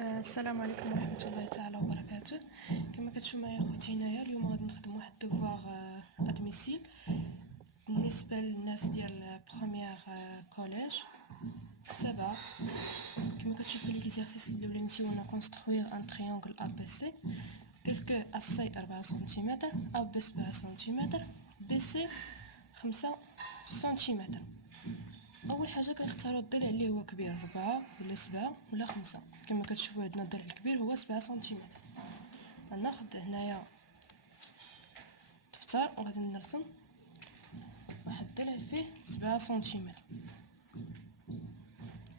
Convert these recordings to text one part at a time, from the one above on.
السلام عليكم ورحمة الله تعالى وبركاته. كما كتشوفوا معايا خوتي هنايا اليوم غادي نخدموا واحد الدوفوار ادميسيل بالنسبة للناس ديال بروميير كوليج السبعة. كما كتشوفوا ليكزارسيس الاولاني تيوانا كونستروير ان تريونغل ا بي سي كو ا سي 4 سنتيمتر ا بي 7 سنتيمتر بي سي 5 سنتيمتر. اول حاجه كنختاروا الضلع اللي هو كبير 4 ولا 7 ولا 5. كما كتشوفوا عندنا الضلع الكبير هو 7 سنتيمتر. غناخد هنايا دفتر وغادي نرسم واحد الضلع فيه 7 سنتيمتر.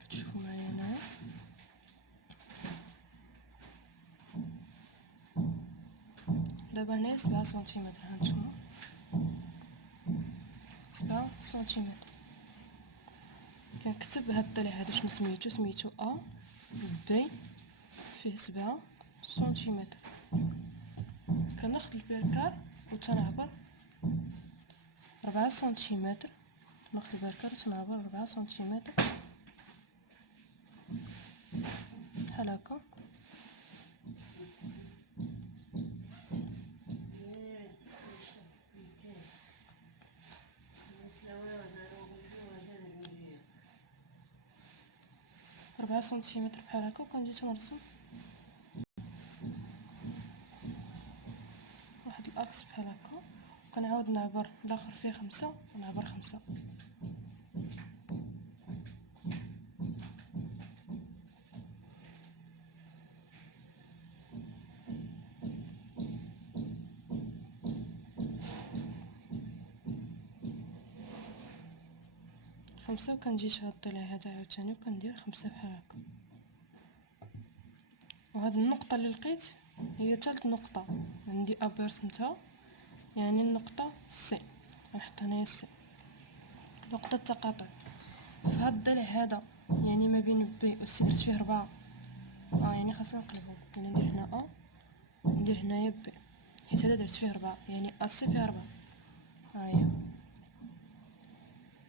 كتشوفوا معايا هنايا دابا هنايا 7 سنتيمتر. هانتوما 7 سنتيمتر. كنكتب هاد الضلع هذا شنو سميتو ا بي فيه 7 سنتيمتر. كناخد البركار وتنعبر 4 سنتيمتر. ناخد البركار وتنعبر 4 سنتيمتر بحال هكا. ربعة سنتيمتر بحال هكا. وكنجي تنرسم واحد الاكس بحال هكا، وكنعاود نعبر الاخر فيه 5 ونعبر 5. وكنجي شاد الضلع هذا عاوتاني وكندير 5 بحال هكا. وهاد النقطه اللي لقيت هي ثالث نقطه عندي ابي رسمتها، يعني النقطه سي. غنحط هنايا سي نقطه التقاطع في هاد الضلع هذا، يعني ما بين بي و سي درت فيه 4. يعني خاصنا نقلبو، يعني ندير هنا ا ندير هنايا بي، حيت هذا درت فيه 4 يعني ا سي فيه 4. هاهي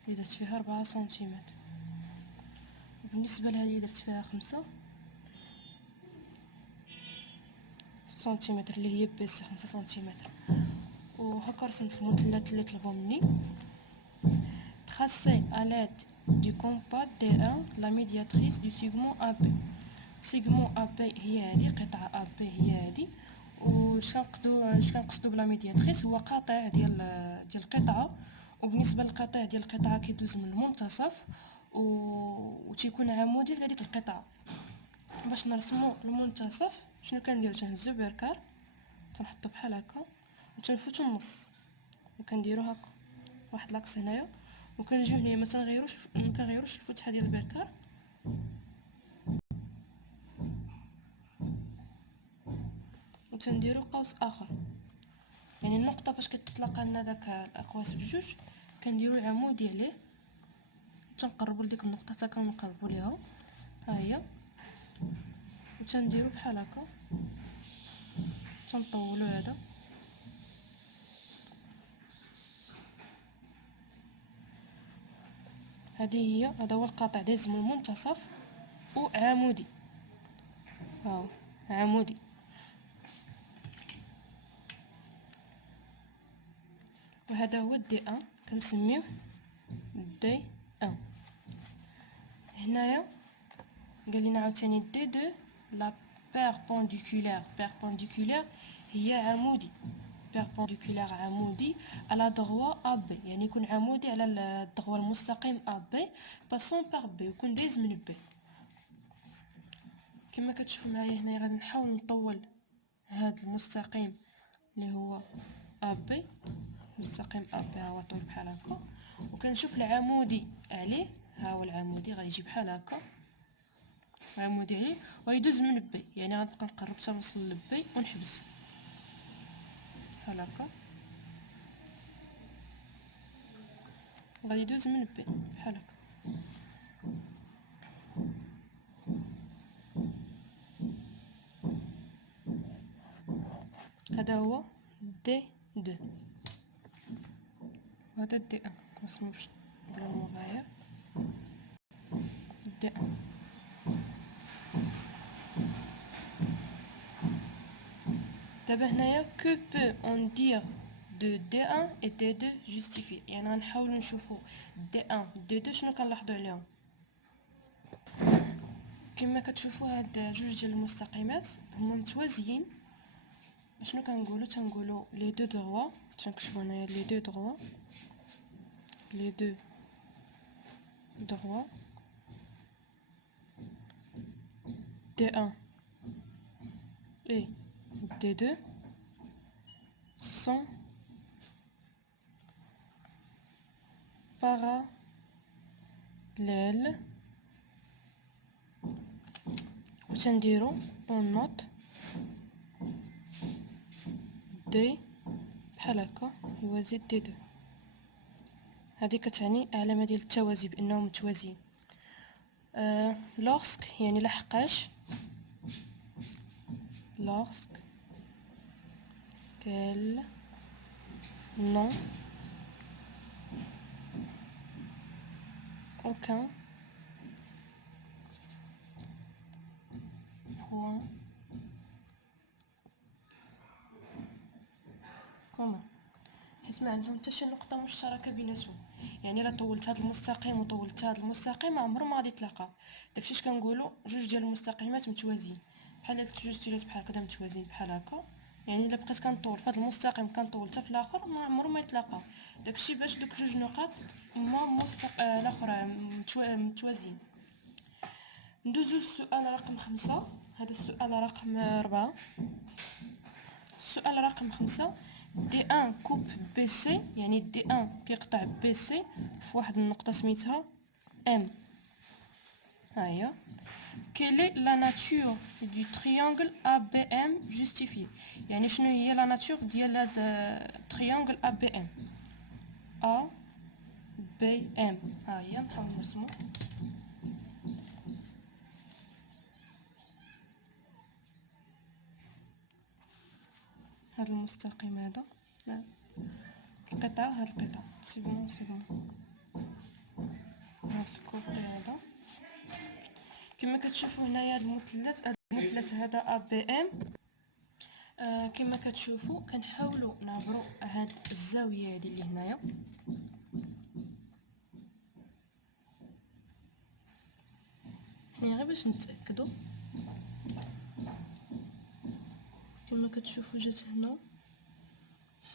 اللي درت فيها 4 سنتيمتر. بالنسبه لهذه اللي درت فيها 5 سنتيمتر اللي هي بي سي 5 سنتيمتر. وهكا رسمت المثلث اللي طلبوا مني. Tracez à l'aide du compas D1 la médiatrice du segment AB. segment AB هي هذه، قطعة AB هي هذه. واش كنقصدو بلا ميدياتريس؟ هو قاطع ديال القطعة، وبالنسبة للقطيع ديال القطعة كيدوز من المنتصف وتيكون عمودي لهاديك القطعة. باش نرسمو المنتصف شنو كنديرو؟ تنهزو بركار تنحطو بحال هكا وتنفوتو النص وكنديرو هكا واحد لاكس هنايا، وكنجيو هنايا ما كنغيروش الفتحه ديال البركار وتنديرو قوس اخر. يعني النقطه فاش كتطلق لنا داك الاقواس بجوج كنديرو عمودي عليه، تنقربوا لديك النقطه حتى كنقربوا ليها. ها هي وتنديرو بحال هكا، تنطولو هذا هذا هو القاطع داز من المنتصف وعمودي. هاو عمودي. وهذا هو دي ان، كنسميوه دي ان. هنايا قال لنا عاوتاني دي دو لا بيربونديكولير هي عمودي. بيربونديكولير عمودي على ضغوة ا بي، يعني يكون عمودي على الضغوة المستقيم ا بي باسون بار بي، ويكون دايز من بي. كما كتشوفوا معايا هنايا غادي نحاول نطول هذا المستقيم اللي هو ا بي. مستقيم ا بي ها هو طويل بحال هكا، وكنشوف العمودي عليه. ها هو العمودي غادي يجي بحال هكا عمودي عليه ويدوز من بي، يعني غنبقى نقرب حتى نوصل لبي ونحبس بحال هكا. غادي يدوز من بي بحال هكا. هذا هو دي دو، وهذا دي ان نرسموش بلا مغاير. دي ان دابا هنايا que peut on dire de D1 et D2 justifié، يعني غنحاولوا نشوفوا D1 D2 شنو كنلاحظوا عليهم. كما كتشوفوا هاد جوج ديال المستقيمات هما متوازيين. شنو تنقولوا لي دو دروا، تنكتبوا هنايا لي دو دروا، لي دو دروا D1 et D2 sont parallèles. وتنديرو اون نوت دي بحال هكا يوازي دي دو. هذه كتعني علامه ديال التوازي بانهم متوازيين. لوغسك يعني لحقاش، لوغسك كال نو aucun point commun، حيت ما عندهم حتى شي نقطه مشتركه بيناتهم. يعني الا طولت هذا المستقيم وطولت هذا المستقيم عمرهم ما غادي يتلاقاو. داكشي اش كنقولوا جوج ديال المستقيمات متوازيين، بحال هاد جوج ثلاث بحال هكا متوازيين بحال هكا. يعني الا بقيت كنطول في هذا المستقيم كنطول حتى في الاخر ما عمرهم ما يتلاقاو. داكشي باش دوك جوج نقاط هما الاخر متوازيين. ندوزو السؤال رقم 5. هذا السؤال رقم 4. السؤال رقم 5 دي ان كوب بي سي، يعني دي ان كيقطع بي سي في واحد النقطه سميتها ام. ها هي. quelle est la nature du triangle ABM justifié، يعني شنو هي لا ناتور ديال هذا التريانجل ABM. ABM ها هي، نحاول نرسمو. هذا المستقيم هذا، لا القطعه، هاد القطعه سي بون هاد الكوطي هذا كما كتشوفوا هنايا. هاد المثلث هذا ABM. كما كتشوفوا كنحاولوا نعبروا هاد الزاويه هذه اللي هنايا. غير باش نتاكدوا، كما كتشوفوا جات هنا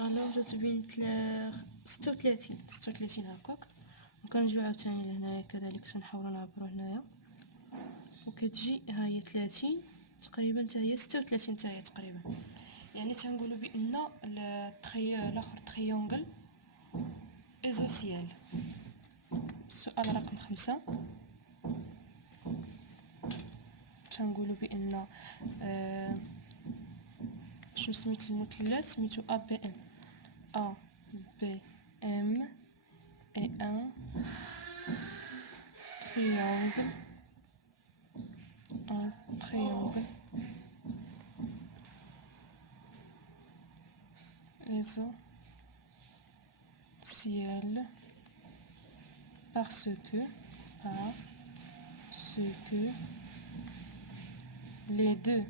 الو جات بين 36 هكاك. وكنجيو عاوتاني لهنايا كذلك تنحاولوا نعبروا هنايا وكتجي ها هي 30 تقريبا حتى هي 36 حتى هي تقريبا. يعني تنقولوا بان الاخر تريونغل ايزوسيال. السؤال رقم 5 تنقولوا بان شنو سميت المثلث؟ سميتو ABM. ABM est un triangle isocial parce que les deux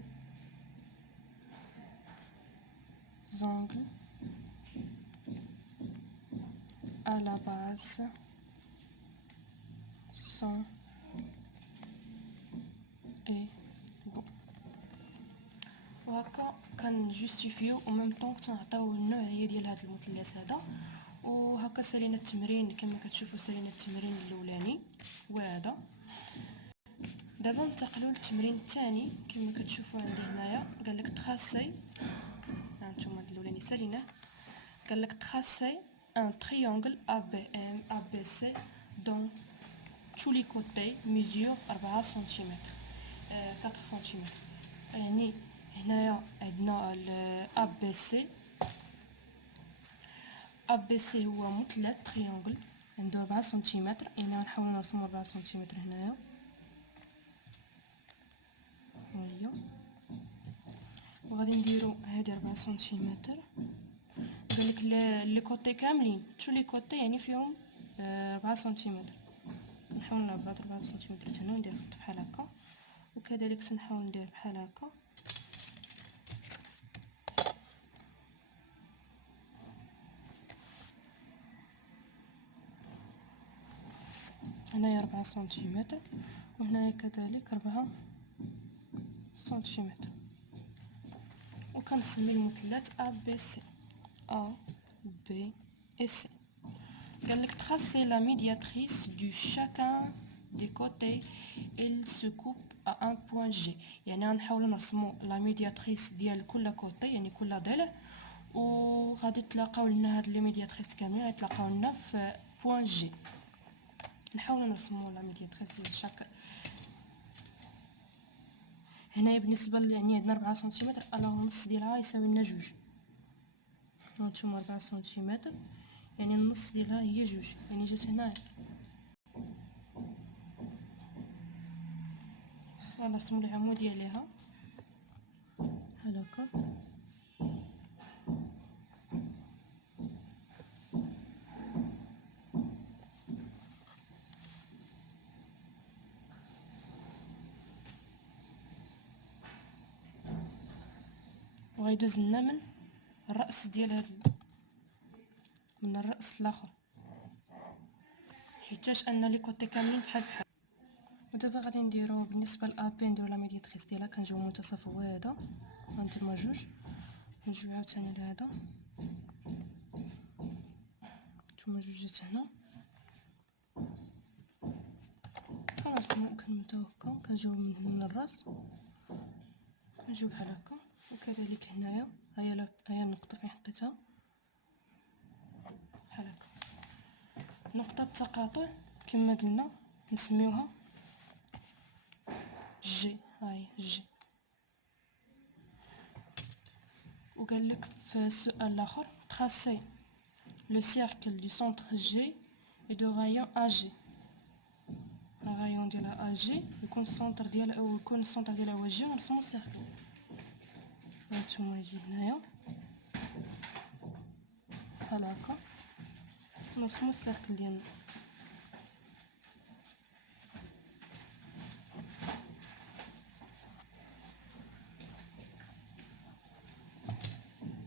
angles à la base sont égaux. وهكا كنجوستيفيو او ميم طون كنعطيو النوعيه ديال هذا المثلث هذا. وهكا سالينا التمرين كما كتشوفوا، سالينا التمرين الاولاني وهذا. دابا ننتقلوا للتمرين الثاني. كما كتشوفوا عندي هنايا قال لك تراسي، هانتوما الاولاني ساليناه. قال لك تراسي un triangle ABM ABC dont tous les côtés mesurent 4 سنتيمتر. يعني هنايا عندنا ABC هو مثلث تريانجل عنده 4 سنتيمتر. يعني غنحاول نرسمو 4 سنتيمتر هنايا. هي وغادي نديرو هادي 4 سنتيمتر. قالك لي كوتي كاملين تو لي كوتي يعني فيهم 4 سنتيمتر. نحاول نعبر 4 سنتيمتر هنا وندير خط بحال هكا، وكذلك تنحاول ندير بحال هكا هنايا 4 سنتيمتر، وهنايا كذلك 4 سنتيمتر. وكنسمي المثلث A B C. A B et C. قالك tracer la médiatrice du chacun des côtés. Elle se coupe à un point G. يعني غنحاولوا نرسموا لا ميدياتريس ديال كل كوتي، يعني كل ضلع، وغادي تلاقاو لنا هاد لي ميدياتريس كاملين غيتلاقاو لنا في بوين جي. نحاولوا نرسموا لا ميدياتريس ديال شاك. هنايا بالنسبه يعني عندنا 4 سنتيمتر، الوغ النص ديالها يساوي لنا 2. هانتوما 4 سنتيمتر، يعني النص ديالها هي 2، يعني جات هنايا. غنرسموا العموديه عليها بحال هكا. وغيدوز لنا من الراس ديال هاد من الراس الاخر، حيتاش ان لي كوتي كاملين بحال بحال. ودابا غادي نديرو بالنسبه لابي نديرو لا ميدياتريس ديالها. كنجيو منتصف هو هذا، غنديرو 2، نجيو عاوتاني لهذا، نتوما 2 جات هنا، كنرسمو كنبداو هكا، كنجيو من الراس كنجيو بحال هكا. وكذلك هنايا هيا النقطه فين حطيتها بحال هكا. نقطه التقاطع كما قلنا نسميوها جي، هاي جي. وقال لك في السؤال الاخر tracer le cercle du centre G et de rayon AG. الرايون ديالها AG يكون السونتر ديالها او يكون السونتر ديالها هو جي، ونرسمو السيركل. هانتوما يجي هنايا بحال هكا، نرسمو السيركل ديالنا.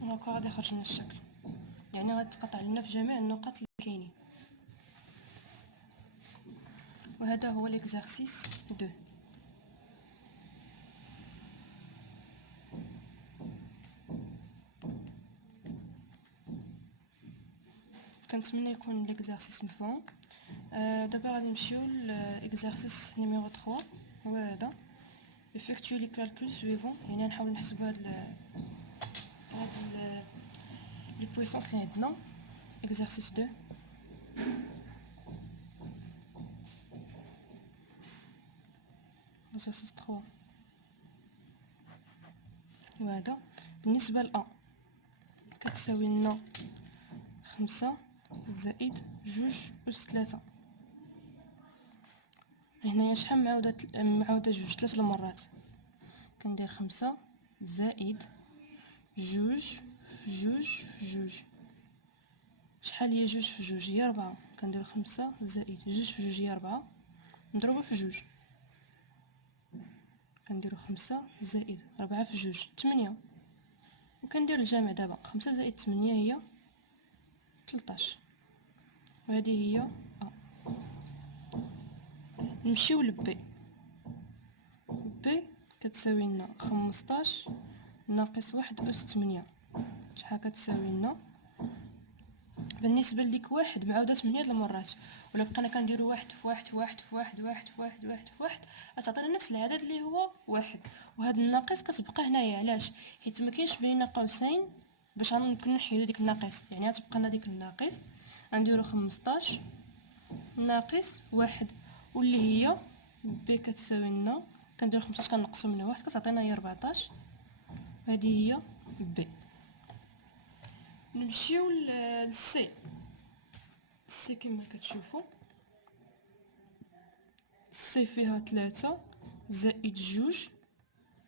هكا غادي يخرج لنا الشكل، يعني غتقطع لنا في جميع النقط اللي كاينين. وهذا هو ليكزارسيس 2. كنتمنى يكون ليكزارسيس مفهوم. دابا غادي نمشيو ليكزارسيس نيميرو 3، هو هذا. effectuer les calculs suivants. يعني نحاول نحسبوا هاد لي بويسونس اللي عندنا. exercice 2. exercice 3 وهذا. بالنسبه ل A كتساوي لنا 5 زائد 2 أس 3. هنايا شحال معاوده 2 3 المرات. كندير 5 زائد 2 في 2 في 2. شحال هي 2 في 2؟ هي 4. كندير 5 زائد 2 في 2 هي 4 نضربها في 2. كنديرو 5 زائد 4 في 2 8. وكندير الجمع دابا. 5 زائد 8 هي 13، وهذه هي A. نمشيو لبي. بي كتساوي لنا 15 ناقص 1 أس 8. شحال كتساوي لنا؟ بالنسبه لديك 1 معاوده 8 المرات، ولا بقينا كنديرو 1 في 1 في 1 في 1 في 1 في 1 في 1 في 1 غتعطينا نفس العدد اللي هو 1. وهاد الناقص كتبقى هنايا. علاش؟ حيت ما كاينش بيننا قوسين باش غنمكن نحيدو ديك الناقص، يعني غتبقى لنا ديك الناقص. غنديرو 15 ناقص 1 واللي هي ب كتساوي لنا. كنديرو 15 كنقصو منها 1 كتعطينا هي 14. هذه هي ب. نمشيو للسي. السي كما كتشوفوا السي فيها 3 زائد 2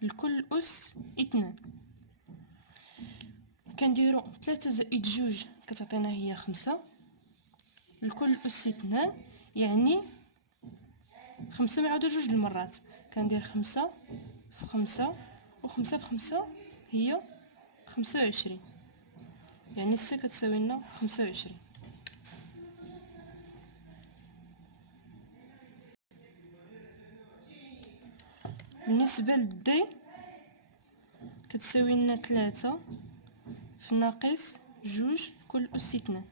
لكل أس 2. كنديرو 3 زائد 2 كتعطينا هي 5 لكل أس 2، يعني 5 معاودة 2 المرات. كندير 5 في 5 و5 في 5 هي 25، يعني السي كتساوي لنا 25. بالنسبة لدي كتساوي لنا 3 في ناقص جوج كل أس 2.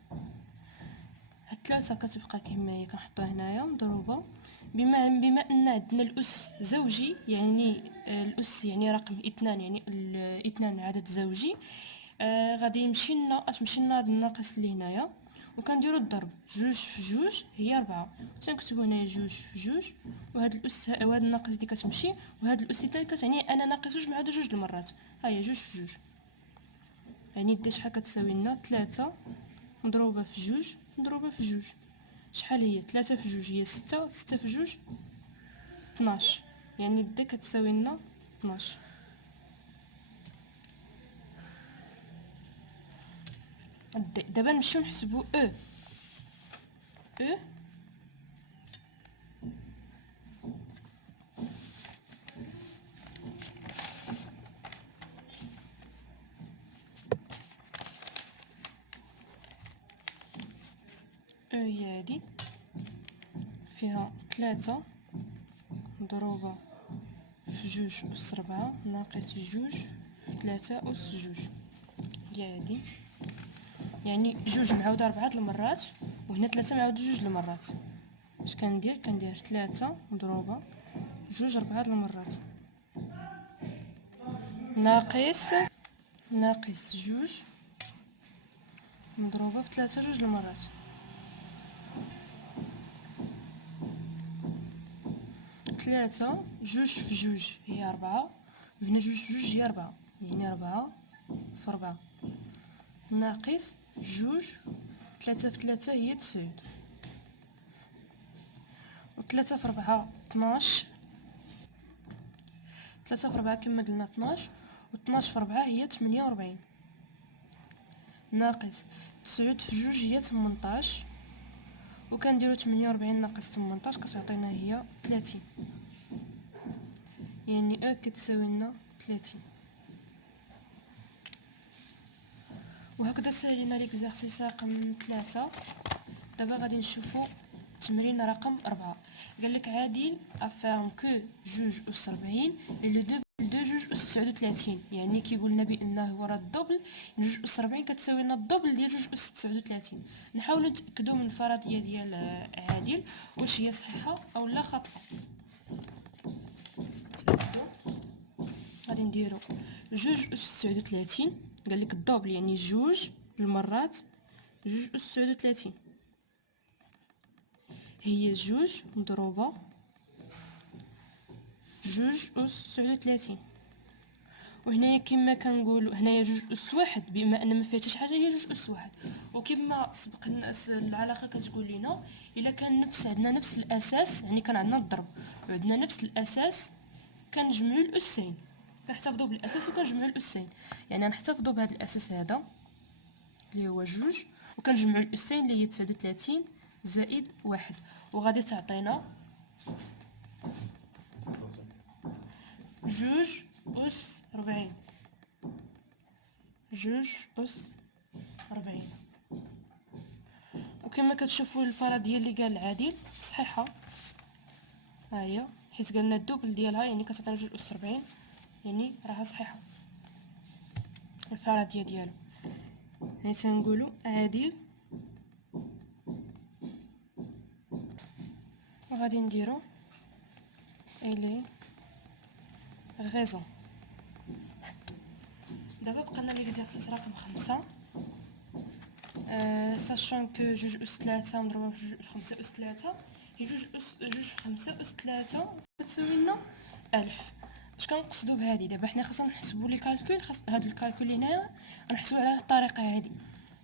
هاد 3 كتبقى كما هي كنحطوها هنايا مضروبة بما أن عندنا الأس زوجي، يعني الأس يعني رقم 2، يعني 2 عدد زوجي. غادي تمشي لنا هاد الناقص اللي هنايا وكنديرو الضرب. جوج في جوج هي 4، تنكتبو هنايا جوج في جوج، وهاد الأس وهاد الناقص دي كتمشي، وهاد الأس 2 كتعني أنا ناقص جوج مع جوج المرات. هاهي جوج في جوج، يعني دي شحال كتساوي لنا 3 مضروبة في جوج مضروبة في جوج. شحال هي 3 في جوج هي 6، 6 في جوج 12، يعني دي كتساوي لنا 12. دابا نمشيو نحسبو او هي هادي فيها 3 مضروبة في جوج أس 4 ناقص جوج في 3 أس جوج، هي هادي. يعني جوج معاودة 4 المرات، وهنا 3 معاودة جوج المرات. اش كندير 3 مضروبة جوج 4 المرات ناقص جوج مضروبة في 3 جوج المرات. ثلاثة جوج في جوج هي 4، وهنا جوج في جوج هي 4، يعني 4 في 4 ناقص جوج. 3 في 3 هي 9، و 3 في 4 12. 3 في 4 كما قلنا 12، و 12 في 4 هي 48 ناقص 9 في جوج هي 18، وكنديرو 48 ناقص 18 كتعطينا هي 30، يعني كتساوي لنا 30. وهكذا سالينا ليكزارسيس رقم 3. دابا غادي نشوفو التمرين رقم 4. قالك عادل افيرم كو جوج أس 40 اي لو دوبل دو جوج أس 39، يعني كيقولنا بانه هو راه الدوبل. جوج أس 40 كتساوي لنا الدوبل ديال جوج أس 39. نحاولوا نتاكدوا من الفرضيه ديال عادل واش هي صحيحه او لا خاطئه. نتاكدوا. غادي نديرو جوج أس 39، قالك الدوبل يعني جوج المرات جوج أس 39 هي جوج مضروبة في جوج أس 39. وهنايا كما كنقولوا هنايا جوج أس واحد، بما ان ما فيها حتى حاجه هي جوج أس واحد. وكما سبق العلاقه كتقول لنا الا كان عندنا نفس الاساس، يعني كان عندنا الضرب وعندنا نفس الاساس، كنجمعوا الاسين، كنحتفظوا بالاساس وكنجمعوا الاسين. يعني نحتفظوا بهذا الاساس هذا اللي هو جوج، وكنجمعوا الاسين اللي هي 39 زائد واحد، وغادي تعطينا جوج أس 40. جوج أس 40. وكما كتشوفوا الفرضيه اللي قال عادل صحيحه، ها هي، حيت قالنا الدوبل ديالها يعني كتعطينا جوج أس 40، يعني راها صحيحه الفرضيه ديالو. يعني تنقولوا عادل، وغادي نديرو الي غيزون. دابا بقينا ليكزارسيس رقم 5. ساشون كو جوج أس 3 مضروبة في جوج في 5 أس 3 هي جوج في 5 أس 3 كتساوي لنا 1000. اش كنقصدو بهادي؟ دابا حنا خاصنا نحسبوا لي كالكول، خاص هاد الكالكول اللي هنايا غنحسبوا على الطريقه هادي.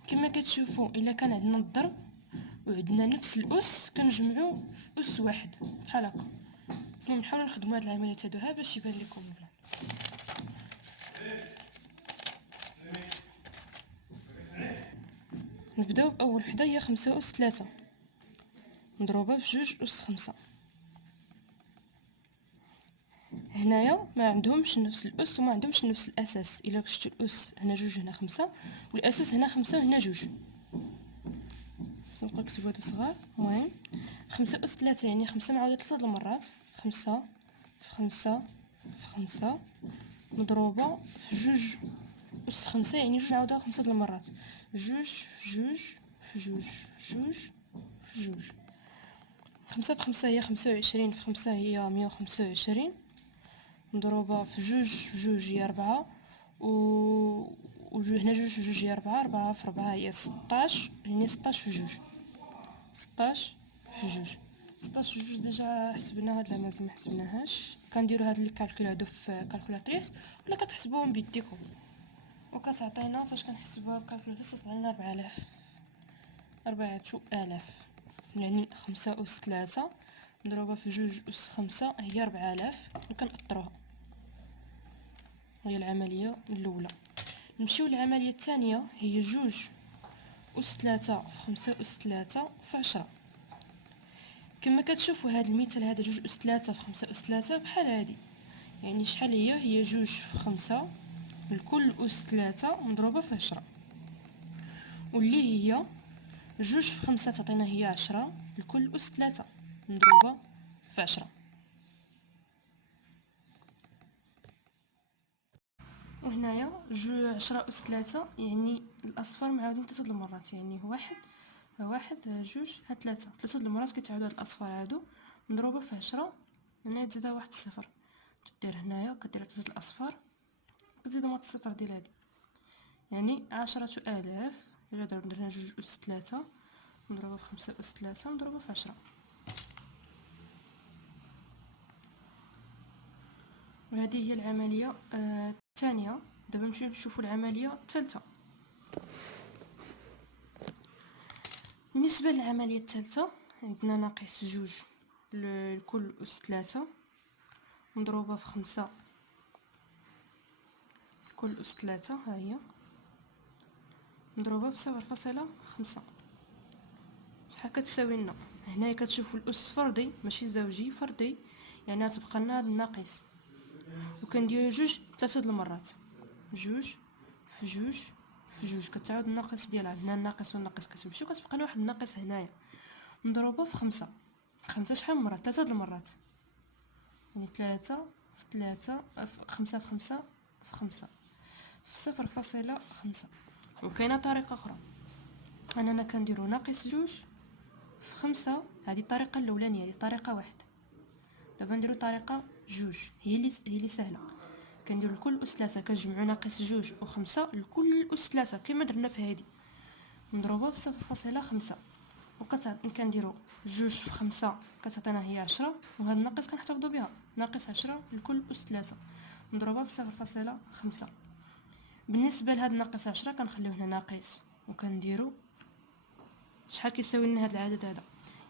كما كتشوفوا الا كان عندنا الضرب وعندنا نفس الاس كنجمعوا في اس واحد بحال هكا. المهم نحاولوا نخدموا هاد العمليات هادو باش يبان لكم بلا. نبداو باول وحده هي 5 أس 3 مضروبه في جوج أس 5. هنايا ما عندهمش نفس الاس وما عندهمش نفس الاساس. الا شفتوا الاس هنا جوج هنا 5، والاساس هنا 5 وهنا جوج. نبقى نكتبو هادو صغار. المهم 5 أس 3 يعني 5 معاودة 3 المرات، 5 في 5 في 5 مضروبة في 2 أس 5، يعني 2 نعاودها 5 د المرات. 2 في 2 في 2 في 2 في 2. 5 في 5 هي 25، في 5 هي 125 مضروبة في 2 في 2 هي 4 و هنا 2 في 2 هي 4. 4 في 4 هي 16، يعني 16 في 2. 16 في 2. 16 في 2 ديجا حسبناها ولا مازال ما حسبناهاش. كنديرو هاد الكالكول هادو في كالكولاتريس ولا كتحسبوهم بيديكم، وكتعطينا فاش كنحسبوها بكالكولاتريس كتعطينا 4000. 4000 يعني 5 أس 3 مضروبة في 2 أس 5 هي 4000. وكنأطروها، هي العملية الأولى. نمشيو للعملية الثانية، هي 2 أس 3 في 5 أس 3 في 10. كما كتشوفوا هذا المثال هذا 2 أس 3 في 5 أس 3 بحال هادي، يعني شحال هي 2 في 5 لكل أس 3 مضروبة في 10، واللي هي 2 في 5 تعطينا هي 10 لكل أس 3 مضروبة في 10. وهنايا 10 أس 3 يعني الأصفار معاودين 3 د المرات، يعني واحد 2 هاد 3 د المرات كيتعاودو هاد الأصفار هادو مضروبة في 10. هنا تزيدها واحد الصفر، تدير هنايا كدير 3 الأصفار كتزيدهم واحد الصفر ديال هادي، يعني 10,000. إلا درنا 2 أس 3 مضروبة في 5 أس 3 مضروبة في 10. وهذه هي العملية الثانية. دابا نمشيو نشوفو العملية الثالثة. بالنسبة للعملية الثالثة عندنا ناقص 2 لكل أس 3 مضروبة في 5 لكل أس 3، ها هي مضروبة في 0.5. شحال كتساوي لنا؟ هنايا كتشوفوا الأس فردي ماشي زوجي، فردي، يعني غتبقى لنا هاد الناقص، وكنديرو 2 3 د المرات. 2 في 2 في 2 كتعاود الناقص ديالها. هنا الناقص والناقص كتمشيو كتبقى لنا واحد الناقص هنايا مضروبة في 5. 5 شحال من مرة؟ 3 د المرات، يعني 3 في 3 في 5 في 5 في 5 في 0.5. وكاينه طريقة أخرى أننا كنديرو ناقص 2 في 5. هذه الطريقة الأولانية، هذه طريقة واحد. دابا نديرو طريقة 2، هي اللي سهلة. كنديرو لكل أس 3 كنجمعو ناقص 2 و 5 لكل أس 3 كما درنا في هذه مضروبة في 0.5. وكنديرو 2 في 5 كتعطينا هي 10، وهذا الناقص كنحتفظوا بها، ناقص 10 لكل أس 3 مضروبة في 0.5. بالنسبة لهاد ناقص 10 كنخليوه هنا ناقص، وكنديرو شحال كيساوي لنا هاد العدد هذا،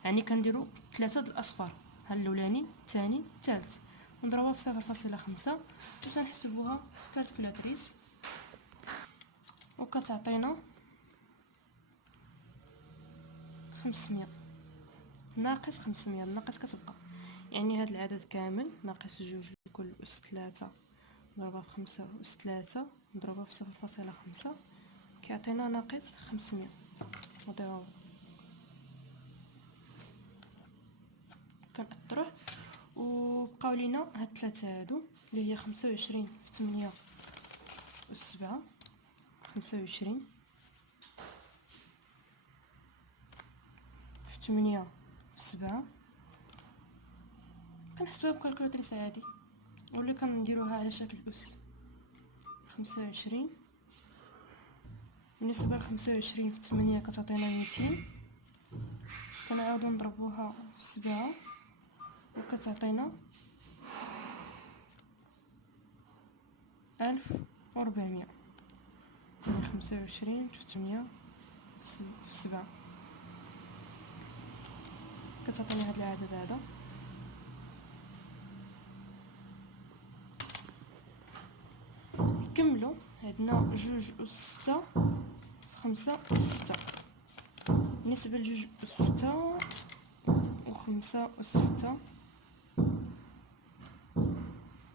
يعني كنديرو 3 د الأصفار، ها الأولاني الثاني الثالث نضربوها في 0.5 وتنحسبوها في كالكولاتريس، وكتعطينا 500 ناقص 500. الناقص كتبقى، يعني هاد العدد كامل ناقص 2 لكل أس 3 مضروبة في 5 أس 3 مضروبة في 0.5 كيعطينا ناقص 500. نضربو كنأطروه وبقاو لينا هاد 3 هادو اللي هي 25 في 8 أس 7. 25 في 8 في 7 كنحسبوها بكالكولاتريس عادي، ولا كنديروها على شكل أس. 25 بالنسبة ل 25 في 8 كتعطينا 200، كنعاودو نضربوها في 7 وكتعطينا 1400. يعني 25 في 8 في 7 كتعطينا هاد العدد هذا. نكملو، عندنا 2 أس 6 في 5 أس 6. بالنسبة ل 2 أس 6 و 5 أس 6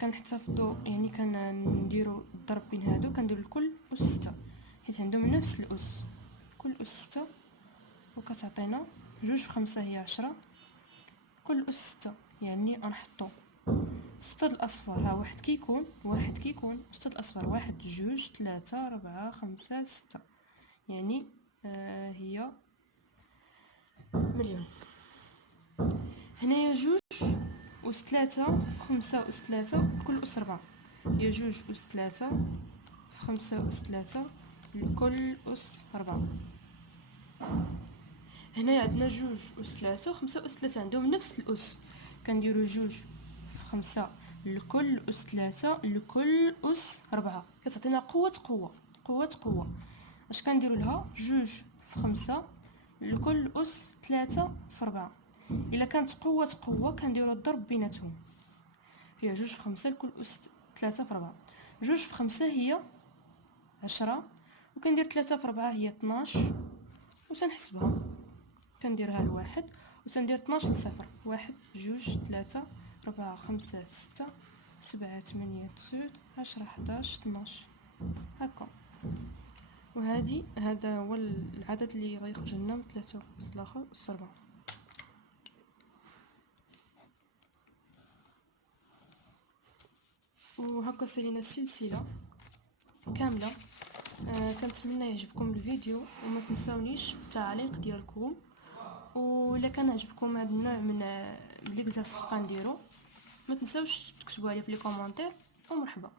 كنحتفظوا، يعني كنديروا الضرب بين هادو، كنديروا لكل أس 6 حيت عندهم نفس الأس. كل أس 6 6 الاصفار. ها واحد كيكون واحد كيكون 6 الاصفار، 1 2 3 4 5 6، يعني هي مليون. هنايا 2 أس 3 في 5 أس 3 لكل أس 4، هي 2 أس 3 في 5 أس 3 لكل أس 4. هنايا عندنا 2 أس 3 و 5 أس 3 عندهم نفس الأس، كنديرو 2 في 5 لكل أس 3 لكل أس 4، كتعطينا قوة قوة قوة قوة. اش كنديرو لها؟ 2 في 5 لكل أس 3 في 4. إلا كانت قوة قوة كنديرو الضرب بيناتهم، هي 2 في 5 لكل أس 3 في 4. 2 في 5 هي 10، وكندير 3 في 4 هي 12، وتنحسبها كنديرها لواحد وتندير 12 لصفر. 1 2 3 4 5 6 7 8 9 10 11 12 هكا. هذا هو العدد اللي غيخرج لنا من 3 أس 4. وهكا سالينا السلسله كامله. كنتمنى يعجبكم الفيديو، وما تنساونيش بالتعليق ديالكم، وإلا كان عجبكم هذا النوع من ليكزارسيس غنديرو ما تنساوش تكتبوا عليه في لي كومونتير. ومرحبا.